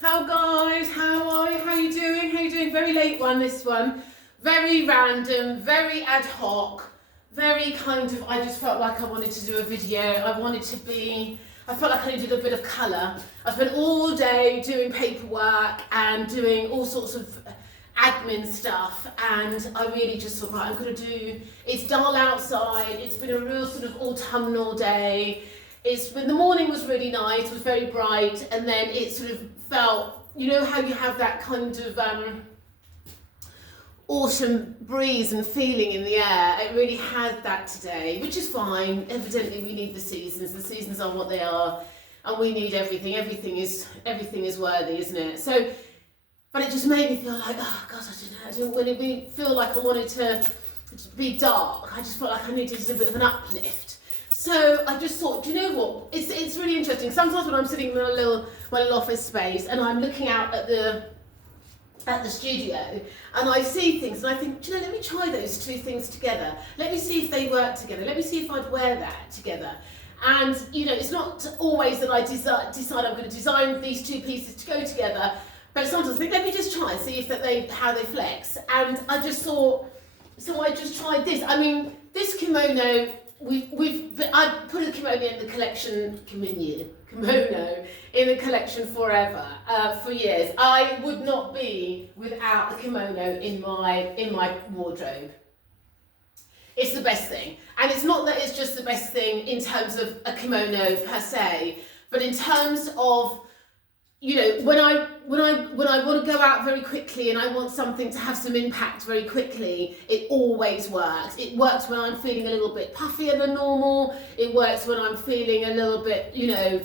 How guys, how are you? How you doing? How you doing? Very late one, this one. Very random, very ad hoc, very kind of, I just felt like I wanted to do a video. I felt like I needed a bit of colour. I spent all day doing paperwork and doing all sorts of admin stuff, and I really just thought, right, I'm going to do, it's dull outside, it's been a real sort of autumnal day. The morning was really nice, was very bright, and then it sort of felt, you know how you have that kind of autumn breeze and feeling in the air. It really had that today, which is fine. Evidently we need the seasons are what they are, and we need everything. Everything is worthy, isn't it? So, but it just made me feel like, oh God, I didn't really feel like I wanted to be dark. I just felt like I needed a bit of an uplift. So I just thought, do you know what? It's really interesting. Sometimes when I'm sitting in my little office space and I'm looking out at the studio and I see things and I think, do you know, let me try those two things together. Let me see if they work together. Let me see if I'd wear that together. And you know, it's not always that I decide I'm going to design these two pieces to go together, but sometimes I think, let me just try and see if how they flex. And I just thought, so I just tried this. I mean, this kimono. I put a kimono in the collection, forever, for years. I would not be without a kimono in my wardrobe. It's the best thing, and it's not that it's just the best thing in terms of a kimono per se, but in terms of, you know, when I want to go out very quickly and I want something to have some impact very quickly, it always works. It works when I'm feeling a little bit puffier than normal. It works when I'm feeling a little bit, you know,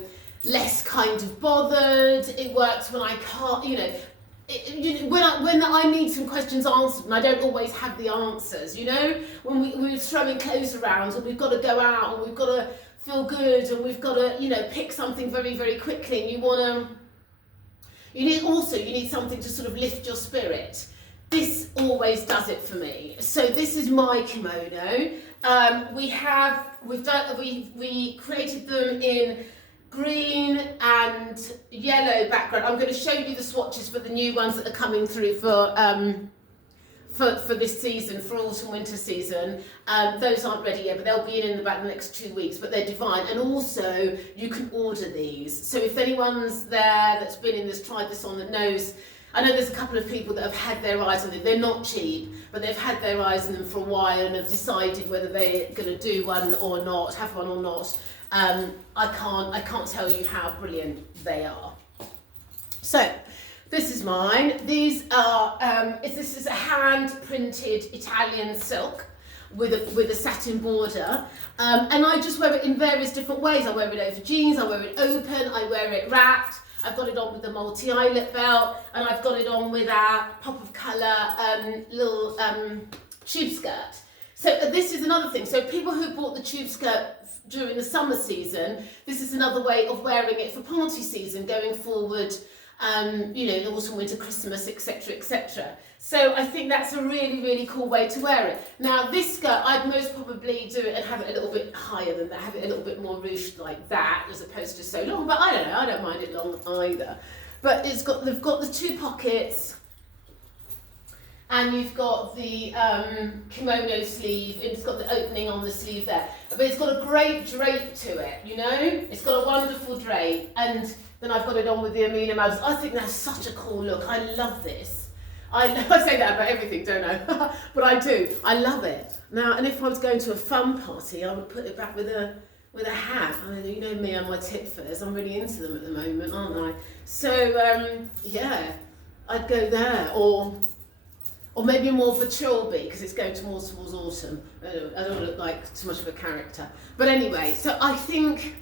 less kind of bothered. It works when I can't, you know, when I need some questions answered and I don't always have the answers, you know, when we're throwing clothes around and we've got to go out and we've got to feel good and we've got to, you know, pick something very, very quickly, and you need something to sort of lift your spirit. This always does it for me. So this is my kimono. We created them in green and yellow background. I'm going to show you the swatches for the new ones that are coming through for this season, for autumn winter season. Those aren't ready yet, but they'll be in about the next 2 weeks, but they're divine. And also you can order these. So if anyone's there that's been in this, tried this on, that knows, I know there's a couple of people that have had their eyes on them. They're not cheap, but they've had their eyes on them for a while and have decided whether they're going to do one or not, have one or not. I can't tell you how brilliant they are. So this is mine. These are this is a hand-printed Italian silk with a satin border, and I just wear it in various different ways. I wear it over jeans, I wear it open, I wear it wrapped. I've got it on with a multi-eyelet belt, and I've got it on with a pop of colour little tube skirt. So this is another thing. So people who bought the tube skirt during the summer season, this is another way of wearing it for party season going forward. You know, autumn, winter, Christmas, etc., etc. So I think that's a really, really cool way to wear it. Now this skirt, I'd most probably do it and have it a little bit higher than that, have it a little bit more ruched like that, as opposed to so long. But I don't know, I don't mind it long either. But they've got the two pockets, and you've got the kimono sleeve. It's got the opening on the sleeve there, but it's got a great drape to it. You know, it's got a wonderful drape, and then I've got it on with the Amina Mouse. I think that's such a cool look. I love this. I say that about everything, don't I? But I do. I love it. Now, and if I was going to a fun party, I would put it back with a hat. I mean, you know me and my tip furs. I'm really into them at the moment, aren't I? So yeah, I'd go there, or maybe more of a trilby, because it's going towards autumn. I don't look like too much of a character. But anyway, so I think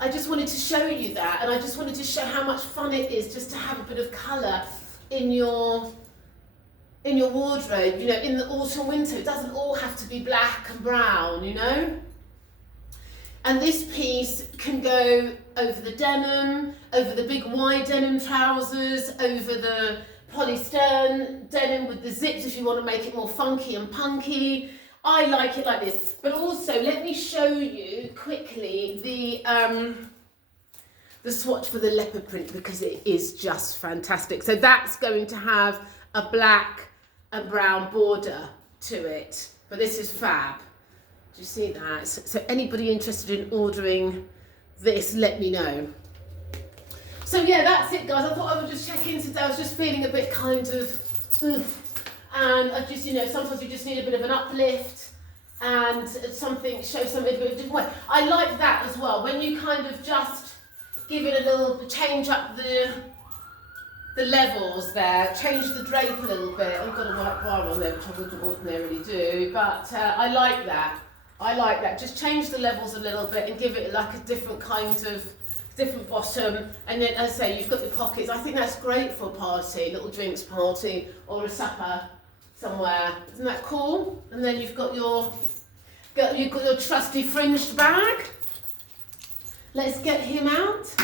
I just wanted to show you that, and I just wanted to show how much fun it is just to have a bit of colour in your wardrobe, you know, in the autumn winter. It doesn't all have to be black and brown, you know. And this piece can go over the denim, over the big wide denim trousers, over the polystyrene denim with the zips if you want to make it more funky and punky. I like it like this. But also, let me show you quickly the swatch for the leopard print because it is just fantastic. So that's going to have a black and brown border to it, but this is fab. Do you see that? So anybody interested in ordering this, let me know. So yeah, that's it guys. I thought I would just check in today. I was just feeling a bit kind of, and I just, you know, sometimes you just need a bit of an uplift and something, show something a bit of a different way. I like that as well, when you kind of just give it a little, change up the levels there, change the drape a little bit. I've got a white bar on there, which I wouldn't ordinarily do, but I like that. I like that. Just change the levels a little bit and give it like a different kind of, different bottom. And then, as I say, you've got your pockets. I think that's great for a party, little drinks party or a supper somewhere. Isn't that cool? And then you've got your trusty fringed bag. Let's get him out.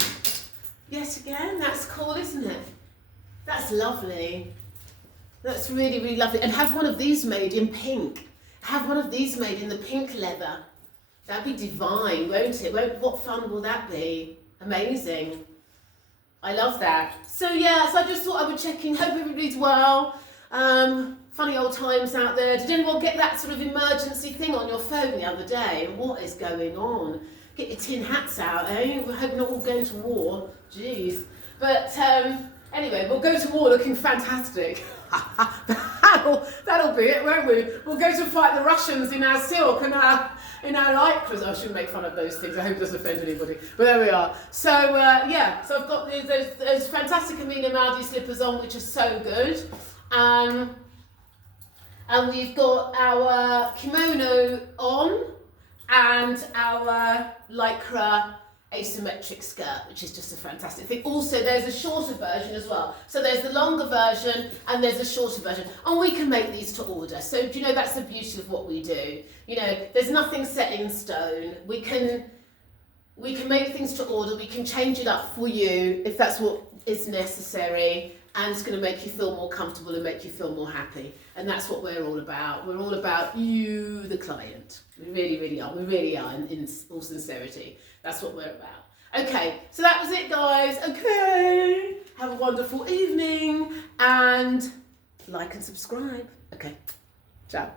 Yes, again. That's cool, isn't it? That's lovely. That's really, really lovely. And have one of these made in pink. Have one of these made in the pink leather. That'd be divine, won't it? What fun will that be? Amazing. I love that. So yeah, so I just thought I would check in. Hope everybody's well. Funny old times out there. Did anyone get that sort of emergency thing on your phone the other day? What is going on? Get your tin hats out, eh? We're hoping not all going to war. Jeez. But anyway, we'll go to war looking fantastic. That'll be it, won't we? We'll go to fight the Russians in our silk and in our lycras. I shouldn't make fun of those things. I hope it doesn't offend anybody. But there we are. So yeah, so I've got those fantastic Amina Maldi slippers on, which are so good. And we've got our kimono on and our lycra asymmetric skirt, which is just a fantastic thing. Also, there's a shorter version as well. So there's the longer version and there's a shorter version. And we can make these to order. So, do you know, that's the beauty of what we do. You know, there's nothing set in stone. We can make things to order. We can change it up for you if that's what is necessary. And it's going to make you feel more comfortable and make you feel more happy. And that's what we're all about. We're all about you, the client. We really, really are. We really are, in all sincerity. That's what we're about. Okay, so that was it, guys. Okay, have a wonderful evening and like and subscribe. Okay, ciao.